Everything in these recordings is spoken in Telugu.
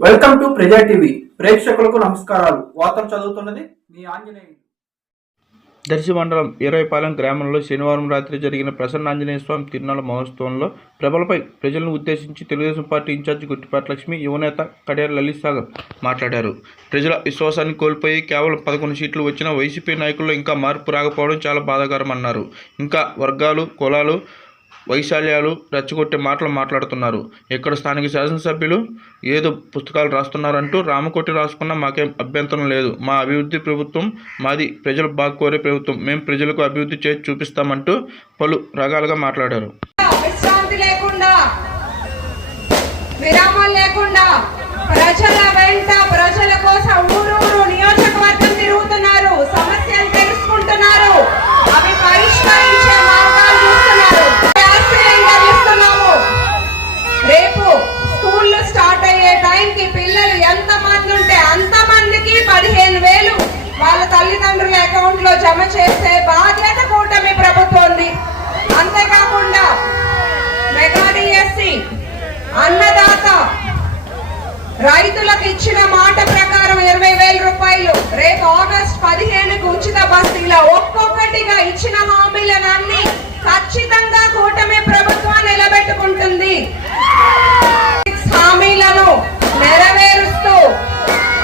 వెల్కమ్ టు ప్రజా టీవీ. ప్రేక్షకులకు నమస్కారాలు. వార్తలు చదువుతున్నది మీ ఆంజనేయ దర్శి మండలం ఇరవైపాలెం గ్రామంలో శనివారం రాత్రి జరిగిన ప్రసన్న ఆంజనేయ స్వామి తిరునాళ్ళ మహోత్సవంలో ప్రభలపై ప్రజలను ఉద్దేశించి తెలుగుదేశం పార్టీ ఇన్ఛార్జి గుట్టిపాటి లక్ష్మి యువనేత కడియార్ లలిత్ సాగర్ మాట్లాడారు. ప్రజల విశ్వాసాన్ని కోల్పోయి కేవలం పదకొండు సీట్లు వచ్చిన వైసీపీ నాయకుల్లో ఇంకా మార్పు రాకపోవడం చాలా బాధాకరమన్నారు. ఇంకా వర్గాలు కులాలు వైశాల్యాలు రెచ్చగొట్టే మాటలు మాట్లాడుతున్నారు. ఇక్కడ స్థానిక శాసనసభ్యులు ఏదో పుస్తకాలు రాస్తున్నారంటూ రామకోటి రాసుకున్న మాకేం అభ్యంతరం లేదు. మా అభివృద్ధి ప్రభుత్వం మాది ప్రజలు బాగు కోరే ప్రభుత్వం. మేము ప్రజలకు అభివృద్ధి చేసి చూపిస్తామంటూ పలు రకాలుగా మాట్లాడారు. విశ్రాంతి లేకుండా విరామం లేకుండా ప్రజల హామీలనన్నీ ఖచ్చితంగా కూటమి ప్రభుత్వం నిలబెట్టుకుంటుంది. హామీలను నెరవేరుస్తూ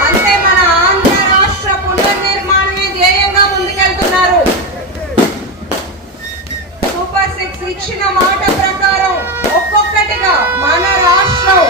అంటే మన ఆంధ్ర రాష్ట్ర పునర్నిర్మాణమే ధ్యేయంగా ముందుకెళ్తున్నారు. సూపర్ సిక్స్ ఇచ్చిన మాట ప్రకారం ఒక్కొక్కటిగా మన రాష్ట్రం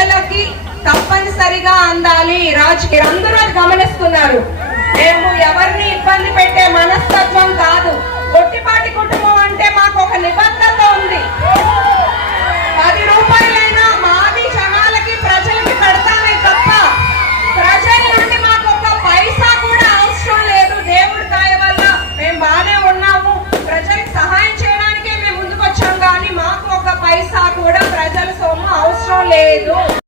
ప్రజలకి తప్పనిసరిగా అందాలి. రాజకీయ అందరూ అది గమనిస్తున్నారు. లేదు.